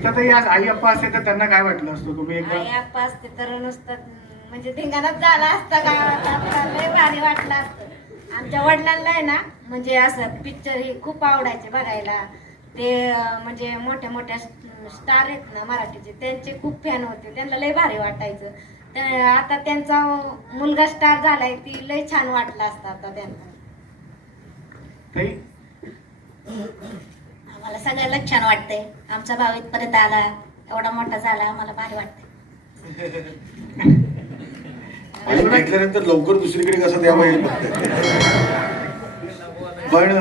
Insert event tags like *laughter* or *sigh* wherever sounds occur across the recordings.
गीताताई आज आई अप्पा असते तर त्यांना काय वाटलं असतं? तुम्ही आई एकदा आप्पा असते तर नुसतं म्हणजे धिंगाणाच झाला असता गावात. आपला लय भारी वाटलं असतं. आमच्या वडिलांना आहे ना म्हणजे असं पिक्चर हे खूप आवडायचे बघायला. ते अं, म्हणजे मोठ्या मोठ्या स्टार आहेत ना मराठीचे त्यांचे खूप फॅन होते. त्यांना लय भारी वाटायचं. तर आता त्यांचा मुलगा स्टार झालाय ती लय छान वाटलं असतं आता त्यांना. ताई? आम्हाला सगळ्याला छान वाटतंय. आमचा भाव इथपर्यंत आला. एवढा मोठा झाला आम्हाला भारी वाटतंय. ऐकल्यानंतर लवकर दुसरीकडे कसं द्यावं येईल बघते पण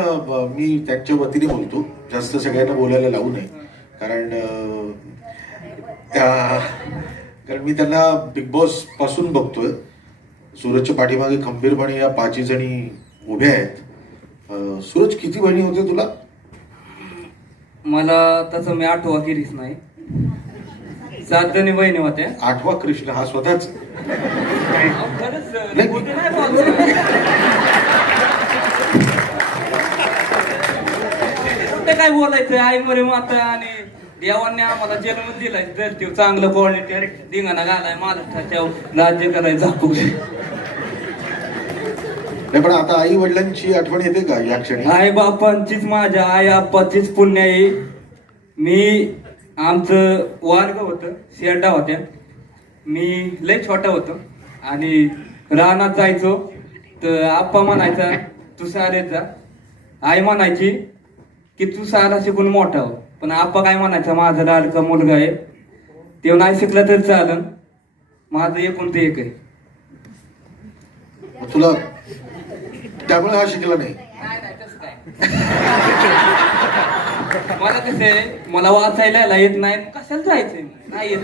मी त्यांच्या वतीने बोलतो. जास्त सगळ्यांना बोलायला लावू नये. कारण कारण मी त्यांना बिग बॉसपासून बघतोय. सूरजच्या पाठीमागे खंबीरपणे या पाचही जणी उभ्या आहेत. सूरज किती बहिणी होते तुला? मला तसं मी आठवा गिरीच नाही. सात जणी बहिणी होत्या. आठवा कृष्ण हा स्वतःच. अहो, खरंच नाही. खोटं नाही बोलतो. कुठे काय बोलायचं आई मरे माता आणि देवाने आम्हाला जन्म दिलाय. धरती चांगलं क्वालिटी धिंगाणा घालाय महाराष्ट्राच्या राज्य करायचं झाकू नाही पण आता आई वडिलांची आठवण येते का या क्षणी? आई बापांचीच माझ्या आई आप्पाचीच पुण्य आहे. मी आमचं वार्ग होतं शेरडा होत्या. मी लय छोटा होतो आणि रानात जायचो. तर आप्पा म्हणायचा तू शाळेत जा. आई म्हणायची की तू सारा शिकून मोठा हो. पण आप्पा काय म्हणायचा माझा लाडका मुलगा आहे. ते नाही शिकला तर चालन. माझं एकूण ते एक आहे. तुला त्यामुळे हा शिकला नाही. *laughs* मला कसं आहे मला वाचायला यायला येत नाही. मग कशाला जायचंय? नाही येत.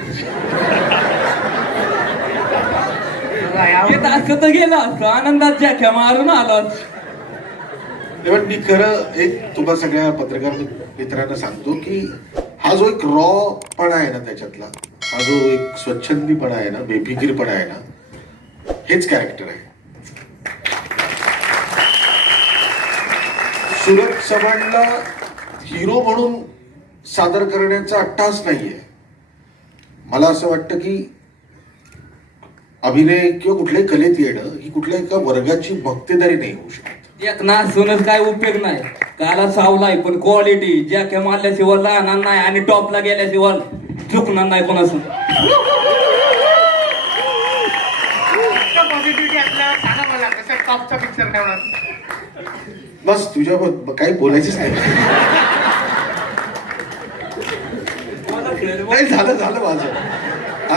येत असं तर गेलं असतं. आनंदात जॅख्या मारून आलो पण मी खरं एक तुम्हा सगळ्या पत्रकार मित्रांना सांगतो की हा जो एक रॉ पणा आहे ना त्याच्यातला हा जो एक स्वच्छंदीपणा आहे ना बेफिकीरपणा आहे ना हेच कॅरेक्टर आहे. सुरत चव्हाणला हिरो म्हणून सादर करण्याचा अट्टास नाहीये. मला असं वाटतं की अभिनय किंवा कुठल्याही कलेत येणं ही कुठल्या एका वर्गाची भक्तेदारी नाही होऊ शकत. यात नासूनच काय उपयोग नाही. काला सावलाय पण क्वालिटी जॅख्या मारल्याशिवाय लहान नाही आणि टॉपला गेल्याशिवाय चुकणार नाही कोणासून पॉझिटिव्हिटी आपल्याला सांगा मला कसं टॉपचा पिक्चर ठेवणार? बस तुझ्या काही बोलायचंच नाही. झालं झालं माझं.